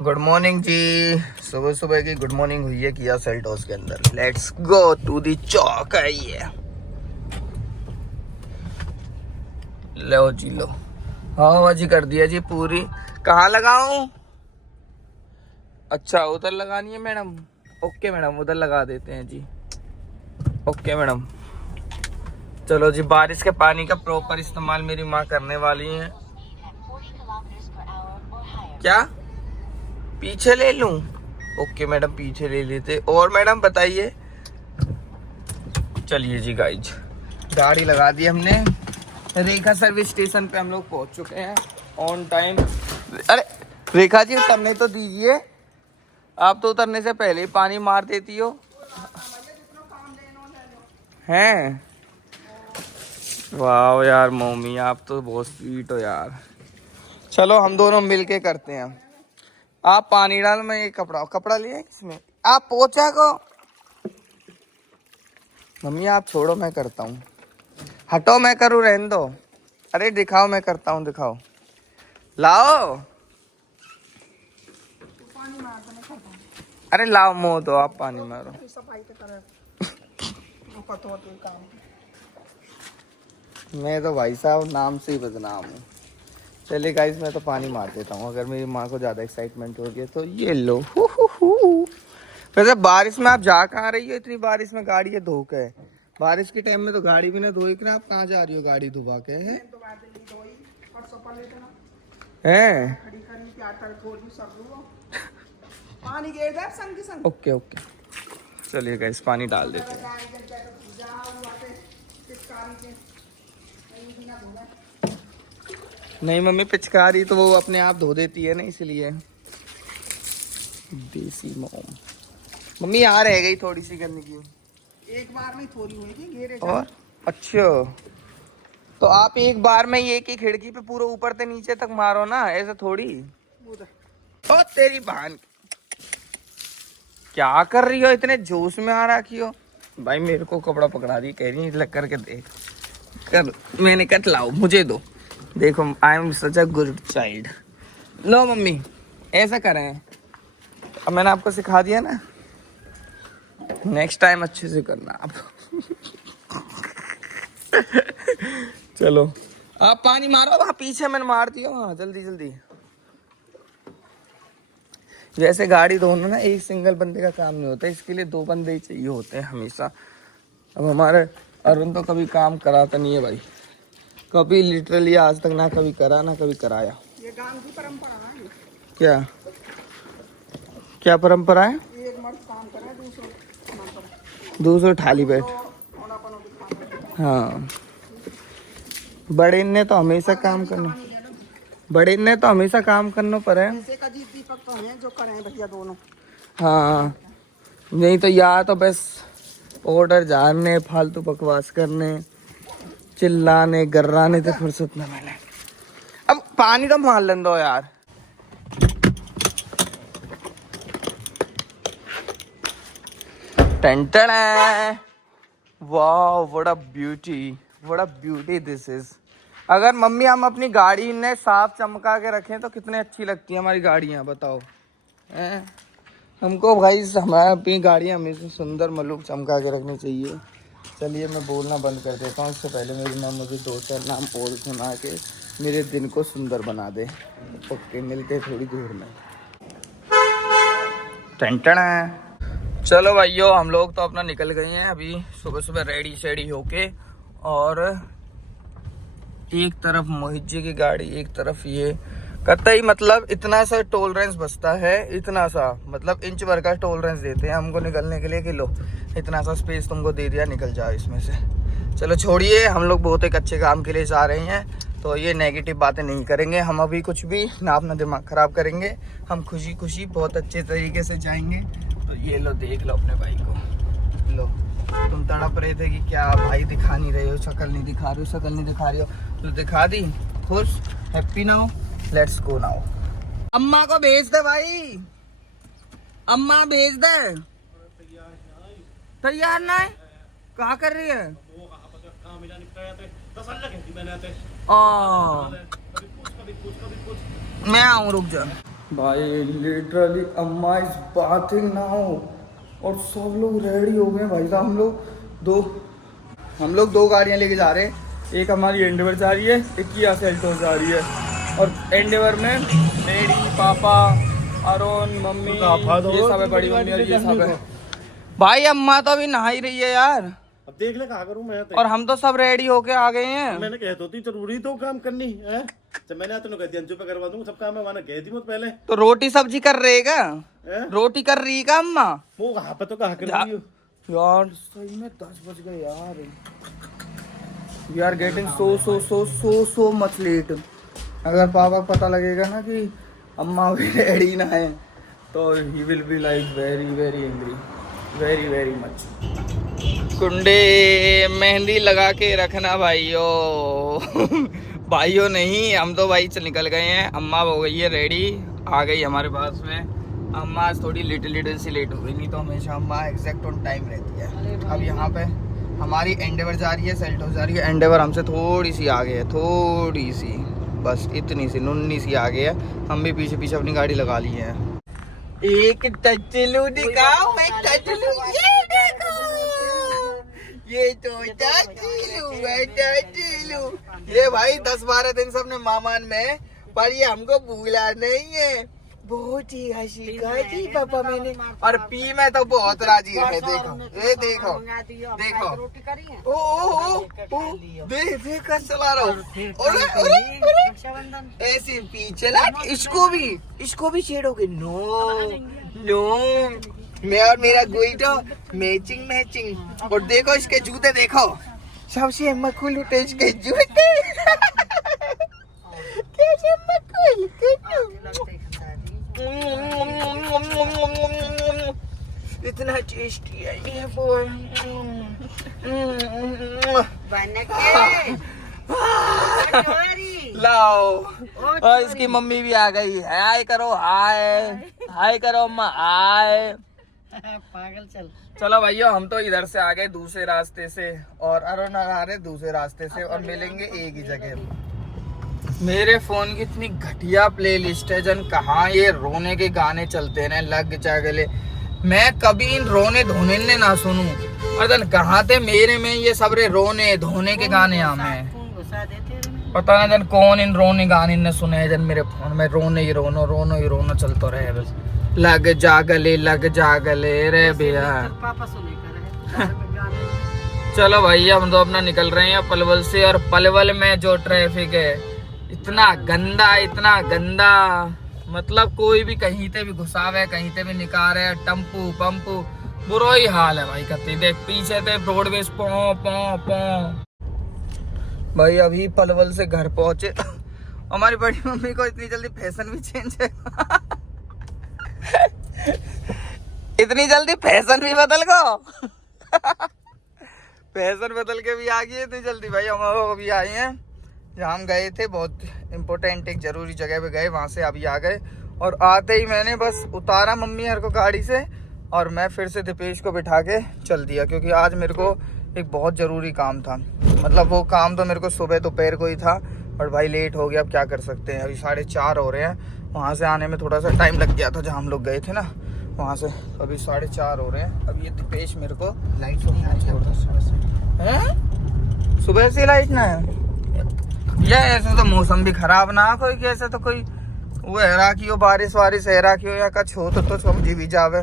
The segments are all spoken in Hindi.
गुड मॉर्निंग जी। सुबह सुबह की गुड मॉर्निंग हुई है किया सेल्टोस के अंदर। लेट्स गो टू दी चौक। आइए लो जी लो। हवा जी कर दिया जी पूरी। कहाँ लगाऊं? अच्छा उधर लगानी है मैडम। ओके मैडम उधर लगा देते हैं जी। Okay madam. चलो जी, बारिश के पानी का प्रॉपर इस्तेमाल मेरी माँ करने वाली है। क्या पीछे ले लूं? ओके मैडम पीछे ले लेते। और मैडम बताइए। चलिए जी गाइज, गाड़ी लगा दी हमने। रेखा सर्विस स्टेशन पे हम लोग पहुंच चुके हैं ऑन टाइम। अरे रेखा जी उतरने तो दीजिए। आप तो उतरने से पहले ही पानी मार देती हो। हैं? वाह यार मम्मी, आप तो बहुत स्वीट हो यार। चलो हम दोनों मिलके करते हैं। आप पानी डाल, मैं ये कपड़ा कपड़ा लिया इसमें। आप पोछा को। मम्मी आप छोड़ो, मैं करता हूँ। हटो, मैं करूँ, रहने दो। अरे दिखाओ, मैं करता हूँ, दिखाओ। लाओ। अरे लाओ, मुँह दो, आप पानी मारो। मैं तो भाई साहब नाम से ही बदनाम हूँ। चलिए गाइस, मैं तो पानी मार देता हूँ। अगर मेरी माँ को ज्यादा एक्साइटमेंट हो गई तो ये लो। वैसे बारिश में आप जा कहाँ रही हो? इतनी बारिश में गाड़ी है धो के। बारिश के टाइम में तो गाड़ी भी ना धोई के। आप कहाँ जा रही हो गाड़ी धुबा के? हैं? Okay okay. चलिए गाइस, पानी डाल देते हैं। नहीं मम्मी, पिचकारी तो वो अपने आप धो देती है ना, इसलिए। देसी मोम। मम्मी यहाँ रह गई थोड़ी सी करने की। एक बार में थोड़ी हुई घेरे। और अच्छा, तो आप एक बार में एक ही खिड़की पे पूरा ऊपर से नीचे तक मारो ना, ऐसे थोड़ी। ओ तेरी बहन, क्या कर रही हो? इतने जोश में आ रखी हो। भाई मेरे को कपड़ा पकड़ा रही, कह रही लग करके देख कर। मैंने कट लाओ, मुझे दो। देखो I am such a good child. Low mummy, ऐसा करें। अब मैंने आपको सिखा दिया ना, नेक्स्ट टाइम अच्छे से करना आप। चलो आप पानी मारो वहाँ पीछे, मैंने मार दिया। हाँ जल्दी जल्दी। जैसे गाड़ी धोना ना एक सिंगल बंदे का काम नहीं होता, इसके लिए दो बंदे ही चाहिए होते हैं हमेशा। अब हमारे अरुण तो कभी काम कराता नहीं है भाई, कभी लिटरली आज तक ना कभी करा ना कभी कराया। ये गांव की परंपरा है। क्या क्या परंपरा है? एक मर्द काम करे, दूसरे थाली बैठ। हाँ, बड़े ने तो हमेशा काम करना। बड़े ने तो हमेशा काम करना पड़े। दीपक तो हैं जो करें भैया दोनों। हाँ, नहीं तो या तो बस ऑर्डर जानने, फालतू बकवास करने, चिल्लाने गर्राने से फुर्सत न मिले। अब पानी तो मार लें दो यार। टेंटन है। वाह what a beauty, what a beauty this is. अगर मम्मी हम अपनी गाड़ी ने साफ चमका के रखें तो कितने अच्छी लगती है हमारी गाड़ियाँ, बताओ। हैं? हमको भाई हमारी अपनी गाड़ियाँ हमेशा सुंदर मलूक चमका के रखनी चाहिए। चलिए मैं बोलना बंद कर देता हूँ, इससे पहले मेरी माँ मुझे दो चार नाम और सुना के मेरे दिन को सुंदर बना दे। ओके, मिलते थोड़ी दूर में। टेंटन है। चलो भाइयों, हम लोग तो अपना निकल गए हैं अभी सुबह सुबह रेडी शेडी होके। और एक तरफ मोहित जी की गाड़ी, एक तरफ ये कतई मतलब इतना सा टॉलरेंस बचता है, इतना सा मतलब इंच भर का टॉलरेंस देते हैं हमको निकलने के लिए कि लो इतना सा स्पेस तुमको दे दिया, निकल जाओ इसमें से। चलो छोड़िए, हम लोग बहुत एक अच्छे काम के लिए जा रहे हैं, तो ये नेगेटिव बातें नहीं करेंगे हम अभी कुछ भी ना, अपना दिमाग खराब करेंगे। हम खुशी खुशी बहुत अच्छे तरीके से जाएंगे। तो ये लो देख लो अपने भाई को। लो तुम तड़प रहे थे कि क्या भाई दिखा नहीं रहे हो, शक्ल नहीं दिखा रहे हो, शक्ल नहीं दिखा रही हो, तो दिखा दी। खुश, happy now, let's go now. अम्मा को भेज दे भाई, अम्मा भेज दे। तैयार ना है? कहाँ कर रही है? मैं आऊँ, रुक जा। भाई लिटरली अम्मा इज बाथिंग नाउ और सब लोग रेडी हो गए भाई साहब। हम लोग दो गाड़ियां लेके जा रहे हैं। एक हमारी एंडेवर जा रही है, एक किया सेल्टोस जा रही है। और एंडेवर में डैडी, पापा, अरुण, मम्मी, ये सब है, बड़ी मम्मी और ये सब है। भाई अम्मा तो अभी नहा ही रही है यार। अब देख ले कहा करूं मैं और हम तो सब रेडी होके आ गए हैं। मैंने कह तो थी जरूरी तो काम करनी है। जब मैंने तो कह दिया अंजू पे करवा दूंगा सब काम, मैं कह दी मुझ पहले। तो रोटी सब्जी कर रहेगा, रोटी कर रही का अम्मा? वो कहाँ पे तो कहा कर रही हो यार सही में 10 बज गए यार। We are getting so much late. अगर पापा को पता लगेगा ना कि अम्मा भी रेडी ना है तो he will be like very very angry, very very much. कुंडे मेहंदी लगा के रखना भाइयों। भाइयों नहीं, हम तो भाई निकल गए हैं। अम्मा हो गई है रेडी, आ गई हमारे पास में। अम्मा आज थोड़ी लिटिल सी लेट हो गई, नहीं तो हमेशा अम्मा एग्जैक्ट ऑन टाइम रहती है। अब यहाँ पे हमारी एंडेवर जा रही है, सेल्टोस जा रही है। एंडेवर हमसे थोड़ी सी आगे है, थोड़ी सी, बस इतनी सी, नुन्नी सी आगे है। हम भी पीछे पीछे अपनी गाड़ी लगा ली है। एक टचलू दिखाओ, एक टचलू, ये देखो, ये तो टचलू है, टचलू। ये भाई 10-12 दिन से अपने मामान में, पर ये हमको भूला नहीं है। बहुत ही हंसी खाई पापा मैंने, और पी में तो बहुत राजी है। देखो ये देखो, देखो ओ देख कर चला रहा हूँ। ऐसे पी चला, इसको भी छेड़ोगे? नो, मैं और मेरा गोइटो मैचिंग। और देखो इसके जूते, देखो सबसे मकूल होते इसके जूते। कैसे मकूल, इतना टेस्टी है ये बोल। लाओ, और इसकी मम्मी भी आ गई। हाय करो, हाय करो अम्मा, हाय। पागल चलो भैया, हम तो इधर से आ गए दूसरे रास्ते से, और अरुण आ रहे दूसरे रास्ते से, और मिलेंगे एक ही जगह। मेरे फोन की इतनी घटिया प्लेलिस्ट है जन, कहाँ ये रोने के गाने चलते हैं, लग जा गले। मैं कभी इन रोने धोने ने ना सुनूं, और जन कहाँ थे मेरे में ये सबरे रोने धोने के गाने हमें पता ना जन कौन इन रोने गाने ने सुने हैं। जन मेरे फोन में रोने ही रोनो चलता रहे बस। लग जा गले रे भैया। चलो भैया, हम तो अपना निकल रहे हैं पलवल से, और पलवल में जो ट्रैफिक है इतना गंदा, मतलब कोई भी कहीं पे भी घुसावे, कहीं पे भी निकाल रहे, टम्पू पंपू, बुरा ही हाल है भाई। कहते देख पीछे थे रोडवेज पौ। भाई अभी पलवल से घर पहुंचे। हमारी बड़ी मम्मी को इतनी जल्दी फैशन भी चेंज है। इतनी जल्दी फैशन भी बदल गो। फैशन बदल के भी आ गई इतनी जल्दी। भाई हम अभी आए हैं जहाँ हम गए थे, बहुत इम्पोर्टेंट एक जरूरी जगह पे गए, वहाँ से अभी आ गए। और आते ही मैंने बस उतारा मम्मी हर को गाड़ी से, और मैं फिर से दीपेश को बिठा के चल दिया, क्योंकि आज मेरे को एक बहुत ज़रूरी काम था। मतलब वो काम तो मेरे को सुबह दोपहर को ही था, और भाई लेट हो गया, अब क्या कर सकते हैं। अभी 4:30 हो रहे हैं। वहाँ से आने में थोड़ा सा टाइम लग गया था जहाँ हम लोग गए थे ना, वहाँ से। अभी 4:30 हो रहे हैं। अब ये दीपेश मेरे को लाइट सुबह से लाइट ना है या ऐसे तो मौसम भी खराब ना कोई, कैसे तो कोई वो हैरा की हो, बारिश हैरा की हो या कुछ हो तो समझी भी जावे।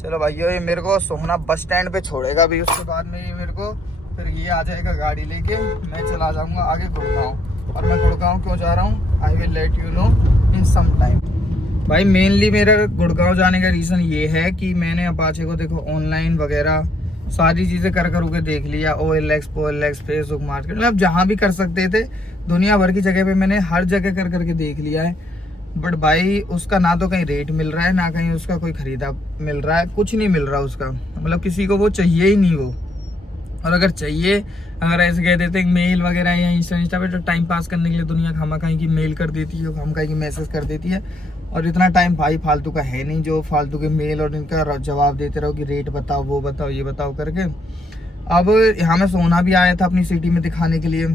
चलो भाइयों, ये मेरे को सोहना बस स्टैंड पे छोड़ेगा भी, उसके बाद में ये मेरे को फिर ये आ जाएगा गाड़ी लेके, मैं चला जाऊंगा आगे गुड़गांव। और मैं गुड़गांव क्यों जा रहा हूँ, I will let you know in some time. भाई मेनली मेरा गुड़गांव जाने का रीज़न ये है कि मैंने अपाचे को देखो ऑनलाइन वगैरह सारी चीज़ें कर के देख लिया। OLX POLX फेसबुक मार्केट, मतलब जहाँ भी कर सकते थे दुनिया भर की जगह पे मैंने हर जगह कर करके देख लिया है। बट भाई उसका ना तो कहीं रेट मिल रहा है, ना कहीं उसका कोई खरीदा मिल रहा है, कुछ नहीं मिल रहा उसका। मतलब किसी को वो चाहिए ही नहीं वो। और अगर चाहिए, अगर ऐसे कह देते मेल वगैरह या इंस्टा पे, तो टाइम पास करने के लिए दुनिया खामा कहीं की मेल कर देती है, हम कहीं की मैसेज कर देती है। और इतना टाइम भाई फालतू का है नहीं जो फालतू के मेल और इनका जवाब देते रहो कि रेट बताओ, वो बताओ, ये बताओ करके। अब यहाँ मैं सोना भी आया था अपनी सिटी में दिखाने के लिए,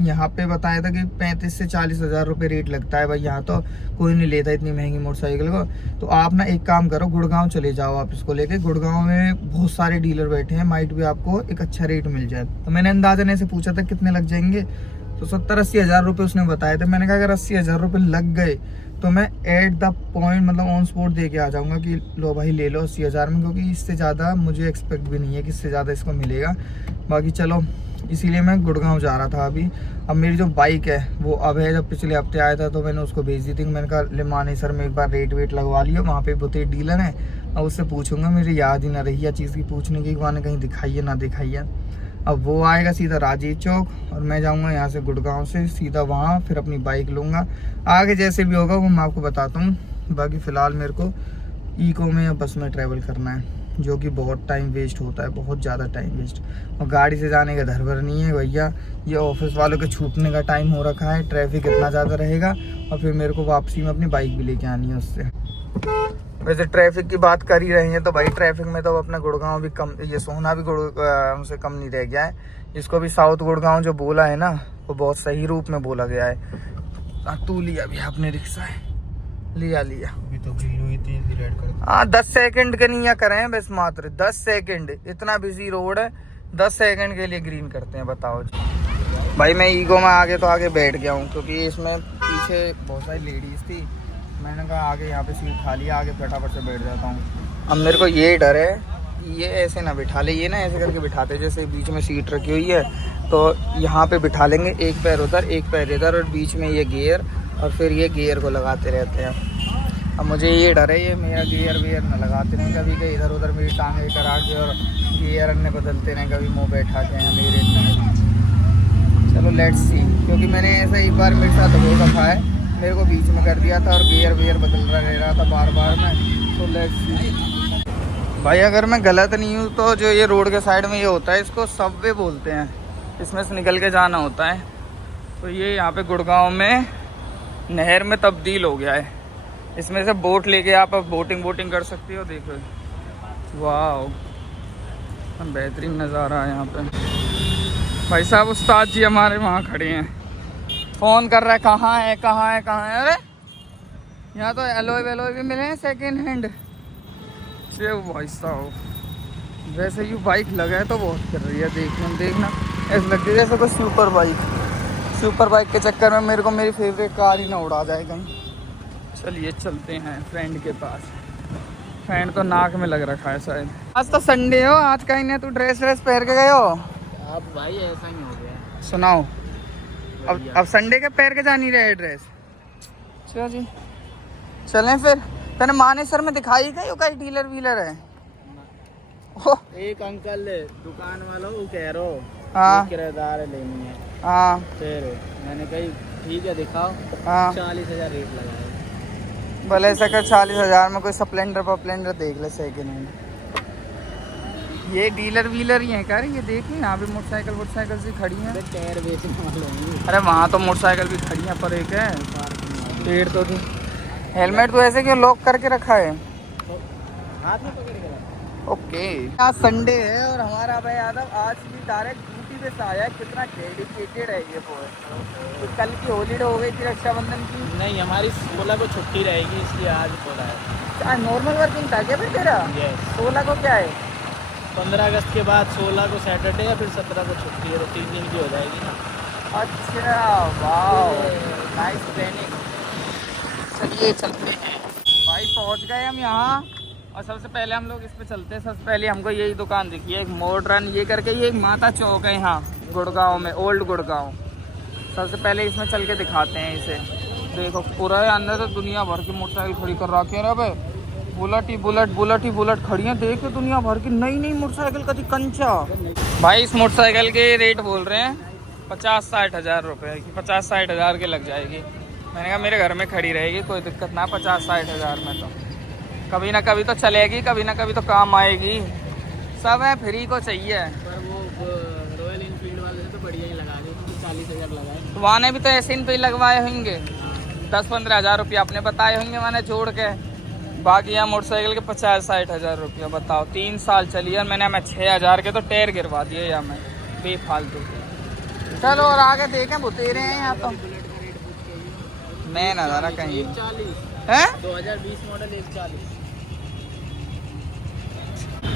यहाँ पे बताया था कि 35 से 40 हज़ार रुपये रेट लगता है भाई। यहाँ तो कोई नहीं लेता इतनी महंगी मोटरसाइकिल को। तो आप ना एक काम करो, गुड़गांव चले जाओ आप इसको लेके। गुड़गांव में बहुत सारे डीलर बैठे हैं, माइट भी आपको एक अच्छा रेट मिल जाए। तो मैंने अंदाजन ऐसे पूछा था कितने लग जाएंगे, तो 70-80 हज़ार रुपये उसने बताए थे। मैंने कहा अगर 80 हज़ार रुपये लग गए तो मैं एट द पॉइंट मतलब ऑन स्पॉट दे के आ जाऊँगा कि लो भाई ले लो 80 हज़ार में, क्योंकि इससे ज़्यादा मुझे एक्सपेक्ट भी नहीं है कि इससे ज़्यादा इसको मिलेगा। बाकी चलो, इसीलिए मैं गुड़गांव जा रहा था अभी। अब मेरी जो बाइक है वो अब है, जब पिछले हफ्ते आया था तो मैंने उसको भेज दी थी। मैंने कहा ले मानेसर में एक बार रेट वेट लगवा लियो, वहाँ पे बहुत डीलर है, अब उससे पूछूंगा। मेरी याद ही ना रही या चीज़ की पूछने की, वहाँ ने कहीं दिखाइए ना दिखाइए। अब वो आएगा सीधा राजीव चौक और मैं जाऊँगा यहाँ से गुड़गांव से सीधा वहाँ, फिर अपनी बाइक लूँगा। आगे जैसे भी होगा वो मैं आपको बताता हूँ। बाकी फ़िलहाल मेरे को इको में या बस में ट्रैवल करना है, जो कि बहुत टाइम वेस्ट होता है, बहुत ज़्यादा टाइम वेस्ट। और गाड़ी से जाने का धरभर नहीं है भैया, ये ऑफिस वालों के छूटने का टाइम हो रखा है, ट्रैफिक इतना ज़्यादा रहेगा और फिर मेरे को वापसी में अपनी बाइक भी लेके आनी है उससे। वैसे ट्रैफिक की बात कर ही रही है तो भाई ट्रैफिक में तो अपना गुड़गांव भी कम, ये सोहना भी उनसे कम नहीं रह गया है। इसको भी साउथ गुड़गांव जो बोला है ना, वो बहुत सही रूप में बोला गया है। तू लिया भी आपने रिक्शा है, लिया अभी तो ग्रीन हुई थी, रेड कर। हाँ 10 सेकंड के नहीं करें बस, मात्र 10 सेकंड। इतना बिजी रोड है, 10 सेकंड के लिए ग्रीन करते हैं, बताओ भाई। मैं ईगो में आगे तो आगे बैठ गया हूँ, क्योंकि इसमें पीछे बहुत सारी लेडीज थी। मैंने कहा आगे यहाँ पे सीट खाली है, आगे फटाफट से बैठ जाता हूँ। अब मेरे को ये डर है, ये ऐसे ना बिठा ले, ये ना ऐसे करके बिठाते जैसे बीच में सीट रखी हुई है, तो यहाँ पे बिठा लेंगे, एक पैर उधर एक पैर इधर और बीच में ये गियर, और फिर ये गियर को लगाते रहते हैं। अब मुझे ये डर है ये मेरा गियर वियर ना लगाते रहें कभी के इधर उधर मेरी टांगे करा के और गियर अन्य बदलते रहें, कभी मुँह बैठा के हैं मेरे में। चलो लेट्स सी, क्योंकि मैंने ऐसा एक बार मेरे साथ हो रखा है, मेरे को बीच में कर दिया था और गियर वियर बदल रहा था बार बार में। तो लेट्स सी भाई, अगर मैं गलत नहीं हूँ तो जो ये रोड के साइड में ये होता है इसको सबवे बोलते हैं, इसमें से निकल के जाना होता है। तो ये यहाँ पे गुड़गांव में नहर में तब्दील हो गया है, इसमें से बोट लेके आप बोटिंग कर सकती हो। देखो वाह, बेहतरीन नज़ारा है यहाँ पे। भाई साहब उस्ताद जी हमारे वहाँ खड़े हैं, फ़ोन कर रहा है कहाँ है कहाँ है कहाँ है। अरे यहाँ तो एलोय वेलोय भी मिले हैं सेकेंड हैंड। भाई साहब वैसे ही बाइक लगा है तो बहुत कर रही है, देखना ऐसा लगती है जैसे कोई सुपर बाइक के चक्कर में मेरे को मेरी फेवरेट कार ही ना उड़ा जाए कहीं। चलिए चलते हैं फ्रेंड के पास। फ्रेंड तो नाक में लग रखा है शायद। आज तो संडे हो, आज कहीं ना तू ड्रेस पहन के गए हो? अब भाई ऐसा ही हो गया। सुनाओ, अब संडे के पैर के जा नहीं रहे ड्रेस। चलो जी चलें फिर। तेने मानेसर में दिखाई गई कई डीलर वीलर है? एक अंकल दुकान वाला वो कह रहा हो हाँ किराएदार लेनी है। हाँ फिर मैंने कही ठीक है दिखाओ। हाँ 40,000 रेट लगाया। भले ऐसा कर 40,000 में कोई स्प्लेंडर देख ले सेकेंड हैंड। ये डीलर वीलर ही है क्या? ये देखिए यहाँ पे मोटरसाइकिल से खड़ी हैं। टायर बेचने वाले होंगे। अरे वहाँ तो मोटरसाइकिल भी खड़ी है पर एक है पेड़ तो थी। हेलमेट तो ऐसे क्यों लॉक करके रखा है? हाथ में पकड़ के रखा। ओके, आज संडे है और हमारा भाई यादव आज भी डायरेक्ट ड्यूटी पे से आया है। कितना डेडिकेटेड है ये वो। तो कल की हॉलीडे हो गई थी रक्षाबंधन की। नहीं हमारी 16 को छुट्टी रहेगी इसलिए आज बोला है। आज नॉर्मल वर्किंग था क्या भाई तेरा? यस। 16 को क्या है? 15 अगस्त के बाद 16 को सैटरडे है, फिर 17 को छुट्टी है, तो 3 दिन की हो जाएगी ना। अच्छा वाह, नाइस प्लानिंग। चलिए चलते हैं भाई, पहुंच गए हम यहाँ। और सबसे पहले हम लोग इस पे चलते हैं। सबसे पहले हमको यही दुकान दिखी है, एक मॉडर्न ये करके, ये एक माता चौक है यहाँ गुड़गांव में, ओल्ड गुड़गांव। सबसे पहले इसमें चल के दिखाते हैं इसे। देखो पूरा अंदर तो दुनिया भर की मोटरसाइकिल खड़ी कर रखी है भाई। बुलेट खड़ी है। देख दुनिया भर की नई मोटरसाइकिल कभी कंचा। भाई इस मोटरसाइकिल के रेट बोल रहे हैं 50-60 हज़ार रुपये की, 50-60 हज़ार के लग जाएगी। मैंने कहा मेरे घर में खड़ी रहेगी, कोई दिक्कत ना। 50-60 हज़ार में तो कभी ना कभी तो चलेगी, कभी ना कभी तो काम आएगी। सब है, फ्री को चाहिए। पर वो रॉयल इनफील्ड वाले से तो बढ़िया ही लगा दी, 40,000 लगाए। तो वहाँ भी तो ऐसे इन पे लगवाए होंगे, 10-15 हज़ार रुपये आपने बताए होंगे मैंने जोड़ के। बाकी यहाँ मोटरसाइकिल के 50-60 हज़ार रुपया। बताओ 3 साल चली है, मैंने 6 हज़ार के तो टायर गिरवा दिए या मैं बेफालतू। चलो और आगे देखें बुतेरे हैं यहाँ तो। मैं नजारा कहीं 140 है 2020 मॉडल 140।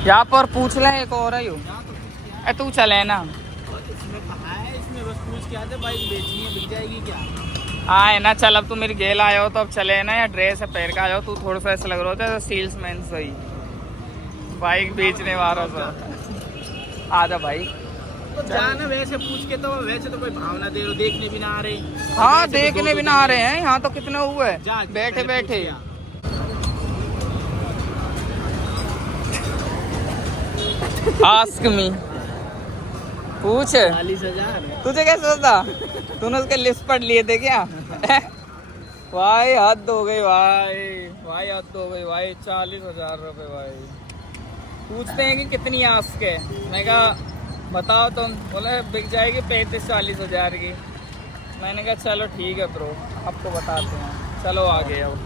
यहाँ पर पूछ ले एक और है यू। तू चले ना। इसमें कहाँ है, इसमें बस पूछ के आते बाइक बेचनी है, बिक जाएगी क्या? हाँ है ना, चल अब तू मेरी गेल आयो तो अब चले ना, या ड्रेस है पैर का आयो, तू थोड़ा सा ऐसा लग रहा था सेल्समैन सही बाइक बेचने वाला सा। आजा भाई। तो जाना वैसे पूछ के, तो वैसे तो कोई भावना दे रहे, देखने भी ना आ रहे। हाँ वैसे तो देखने भी ना आ रहे हैं, यहाँ तो कितने हुए जा, बैठे पहले बैठे। पूछ आस्क मी, पूछ। 40,000। तुझे क्या सोचता, तूने उसके लिस्ट पढ़ लिए थे क्या? भाई हद हो गई भाई हद हो गई भाई। 40,000 रुपए भाई। पूछते हैं कि कितनी आस्क है, मैं कहा बताओ तुम, बोले बिक जाएगी 35-40 हज़ार की। मैंने कहा चलो ठीक है ब्रो, आपको बताते हैं, चलो आगे। अब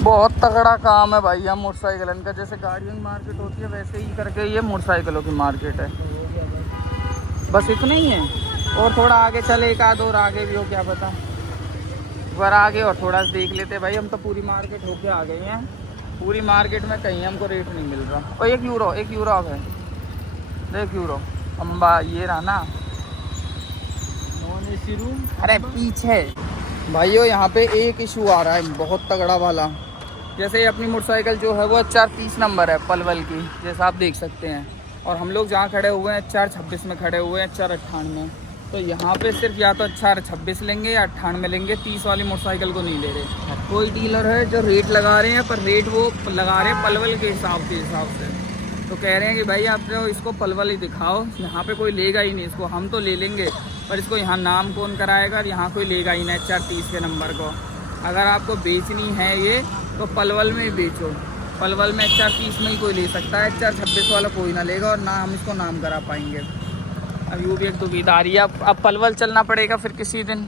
बहुत तगड़ा काम है भाई यहाँ मोटरसाइकिलन का। जैसे गाड़ियों की मार्केट होती है वैसे ही करके ये मोटरसाइकिलों की मार्केट है। बस इतना ही है, और थोड़ा आगे चले, एक आध और आगे भी हो, क्या पता। एक बार आगे और थोड़ा सा देख लेते भाई। हम तो पूरी मार्केट होके आ गए हैं। पूरी मार्केट में कहीं हमको रेट नहीं मिल रहा। और 1 यूरो है, 1 यूरो। अम्बा ये रहा ना, नॉन एसी रूम। अरे पीछे भाइयों यहाँ पे एक इशू आ रहा है बहुत तगड़ा वाला। जैसे अपनी मोटरसाइकिल जो है वो HR 30 नंबर है पलवल की, जैसा आप देख सकते हैं। और हम लोग जहाँ खड़े हुए हैं HR 26 में खड़े हुए हैं, HR 98। तो यहाँ पे सिर्फ या तो HR 26 लेंगे या 98 लेंगे, 30 वाली मोटरसाइकिल को नहीं ले रहे। कोई डीलर है जो रेट लगा रहे हैं, पर रेट वो लगा रहे हैं पलवल के हिसाब से। तो कह रहे हैं कि भाई आप जो इसको पलवल ही दिखाओ, यहाँ पे कोई लेगा ही नहीं इसको, हम तो ले लेंगे पर इसको यहाँ नाम कौन कराएगा, और यहाँ कोई लेगा ही नहीं HR 30 के नंबर को। अगर आपको बेचनी है ये तो पलवल में ही बेचो। पलवल में HR 30 में ही कोई ले सकता है, HR 26 वाला कोई ना लेगा, और ना हम इसको नाम करा पाएंगे। अब यूँ भी एक दुविधारी है। अब पलवल चलना पड़ेगा फिर किसी दिन,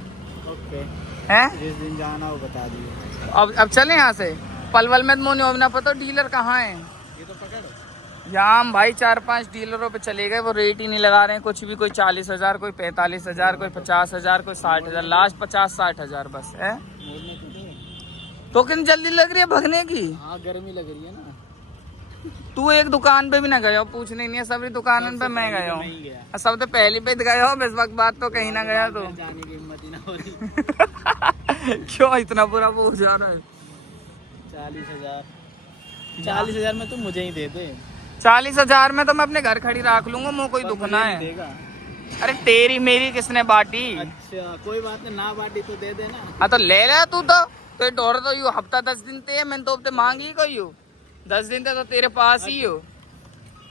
ओके, हैं? जिस दिन जाना हो बता दिए। अब चलें यहाँ से पलवल में। तो मोने ना पता डीलर कहाँ है। ये तो पकड़। यहाँ हम भाई 4-5 डीलरों पे चले गए, वो रेट ही नहीं लगा रहे हैं कुछ भी। कोई 40,000, कोई 45,000, कोई 50,000, कोई 60,000, लास्ट 50-60,000 बस है। तो कितनी जल्दी लग रही है भगने की? हाँ गर्मी लग रही है ना। तू एक दुकान पे भी ना गया हो, पूछने नहीं है, सभी दुकान पे मैं गया हूँ। सबसे पहली पे गया हो, इस वक्त बात तो कहीं ना गया तो। जाने की हिम्मत ही ना हो रही। क्यों इतना बुरा पूछ जा रहा है? 40,000। 40,000 में तो मुझे ही दे दे। 40,000 में तो मैं अपने घर खड़ी रख लूंगा, मुझे कोई दुखना है। देगा। अरे तेरी मेरी किसने बांटी? अच्छा कोई बात नहीं, ना बांटी तो दे देना। हाँ तो ले ले तू तो डोर तो यू हफ्ता 10 दिन ते मैंने तो हफ्ते मांगी कोई यू 10 दिन तक तो तेरे पास ही हो।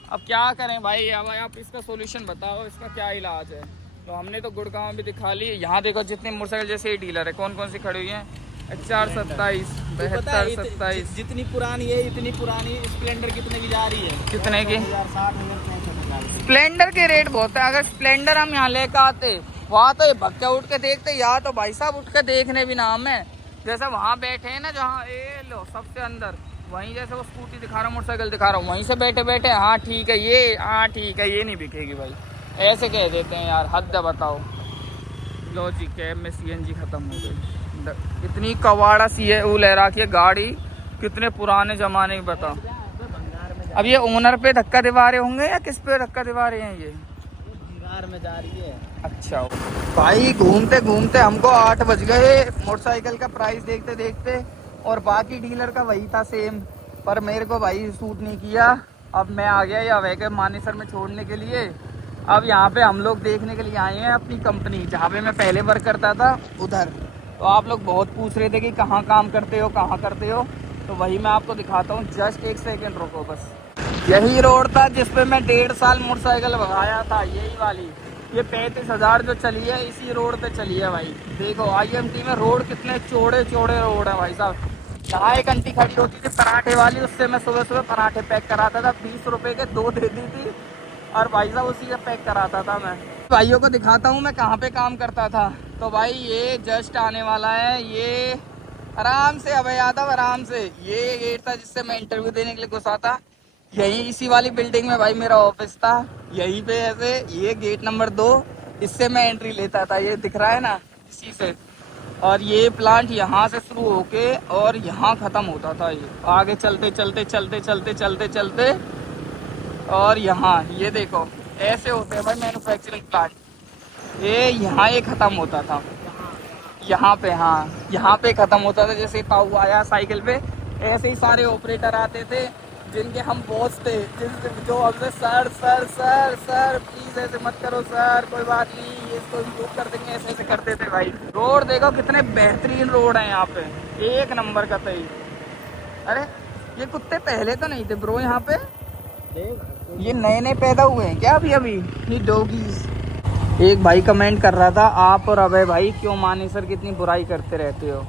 अब क्या करें भाई, अब आप इसका सोल्यूशन बताओ, इसका क्या इलाज है? तो हमने तो गुड़गांव भी दिखा ली। यहाँ देखो जितनी मोटरसाइकिल जैसे ही डीलर है, कौन कौन सी खड़ी हुई है? HR 27, 72, 27। जितनी पुरानी है इतनी पुरानी स्प्लेंडर कितने की जा रही है? कितने की? 60,000। स्प्लेंडर के रेट बहुत है। अगर स्प्लेंडर हम यहाँ लेकर आते, वहाँ तो ये भक्का उठ के देखते, यहाँ तो भाई साहब उठ के देखने भी नाम है। जैसे वहाँ बैठे हैं ना, जहाँ ये लो सबसे अंदर, वहीं जैसे वो स्कूटी दिखा रहा हूँ, मोटरसाइकिल दिखा रहा हूँ, वहीं से बैठे बैठे हाँ ठीक है ये, हाँ ठीक है ये नहीं बिकेगी भाई, ऐसे कह देते हैं यार। हद है बताओ। लो जी कैब में CNG खत्म हो गई। इतनी कवाड़ा सी है वो ले रखी है गाड़ी, कितने पुराने जमाने की बताओ। अब ये ओनर पे धक्का दिवा रहे होंगे या किस पे धक्का दिवा रहे हैं ये? भंगार में जा रही है। अच्छा भाई, घूमते घूमते हमको 8 बज गए मोटरसाइकिल का प्राइस देखते देखते, और बाकी डीलर का वही था सेम, पर मेरे को भाई सूट नहीं किया। अब मैं आ गया या वह मानेसर में छोड़ने के लिए। अब यहाँ पे हम लोग देखने के लिए आए हैं अपनी कंपनी, जहाँ पे मैं पहले वर्क करता था उधर। तो आप लोग बहुत पूछ रहे थे कि कहाँ काम करते हो, कहाँ करते हो, तो वही मैं आपको दिखाता हूँ। जस्ट 1 सेकेंड रुको बस। यही रोड था जिस पे मैं 1.5 साल मोटरसाइकिल भगाया था, यही वाली। ये 35,000 जो चली है इसी रोड पे चली है भाई। देखो IMT में रोड कितने चौड़े चौड़े रोड है भाई साहब। यहाँ एक आंटी खड़ी होती थी पराठे वाली, उससे मैं सुबह सुबह पराठे पैक कराता था, 20 रुपए के 2 देती थी, और भाई साहब उसी का पैक कराता था मैं। भाइयों को दिखाता हूँ मैं कहाँ पे काम करता था। तो भाई ये जस्ट आने वाला है, ये आराम से, अभय यादव आराम से। ये गेट था जिससे मैं इंटरव्यू देने के लिए घुसा था। यही इसी वाली बिल्डिंग में भाई मेरा ऑफिस था, यहीं पे ऐसे ये गेट नंबर 2, इससे मैं एंट्री लेता था, ये दिख रहा है ना, इसी से। और ये प्लांट यहाँ से शुरू होके और यहाँ खत्म होता था, ये आगे चलते चलते चलते चलते चलते चलते और यहाँ ये देखो ऐसे होते हैं भाई मैन्युफैक्चरिंग प्लांट। ये यहाँ ये खत्म होता था, यहाँ पे, हाँ यहाँ पे खत्म होता था। जैसे ताऊ आया साइकिल पे, ऐसे ही सारे ऑपरेटर आते थे जिनके हम बॉस थे, जो हमसे sir sir sir sir please ऐसे मत करो सर, कोई बात नहीं, इसको इम्प्रूव कर देंगे, ऐसे ऐसे करते थे भाई। रोड देखो कितने बेहतरीन रोड है यहाँ पे, एक नंबर का तई। अरे ये कुत्ते पहले तो नहीं थे ब्रो यहाँ पे, ये नए नए पैदा हुए हैं क्या अभी अभी ये डॉगीज। एक भाई कमेंट कर रहा था, आप और अभय भाई क्यों मानी सर कितनी बुराई करते रहते हो।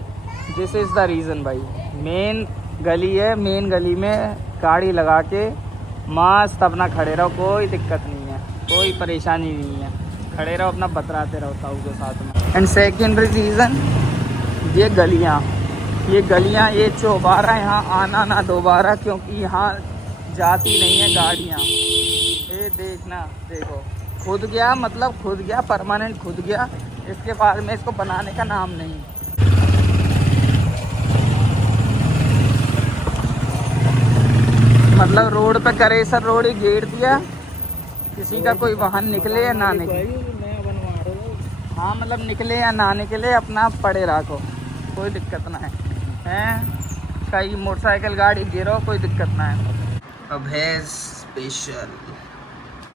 दिस इज़ द रीज़न भाई, मेन गली है, मेन गली में गाड़ी लगा के मस्त अपना खड़े रहो, कोई दिक्कत नहीं है, कोई परेशानी नहीं है, खड़े रहो अपना बतराते रहो ताऊ के साथ में। एंड सेकेंडरी रीज़न ये गलियाँ ये चौबारा, यहाँ आना ना दोबारा, क्योंकि यहाँ जाती नहीं है गाड़ियाँ। ये देखना, देखो खुद गया, मतलब खुद गया, परमानेंट खुद गया, इसके बाद में इसको बनाने का नाम नहीं। मतलब रोड पे करे सर, रोड ही घेर दिया, किसी का कोई वाहन निकले या ना निकले, हाँ मतलब निकले या ना निकले अपना पड़े रखो, कोई दिक्कत ना है, हैं कहीं मोटरसाइकिल गाड़ी गिरो कोई दिक्कत ना है। अब है स्पेशल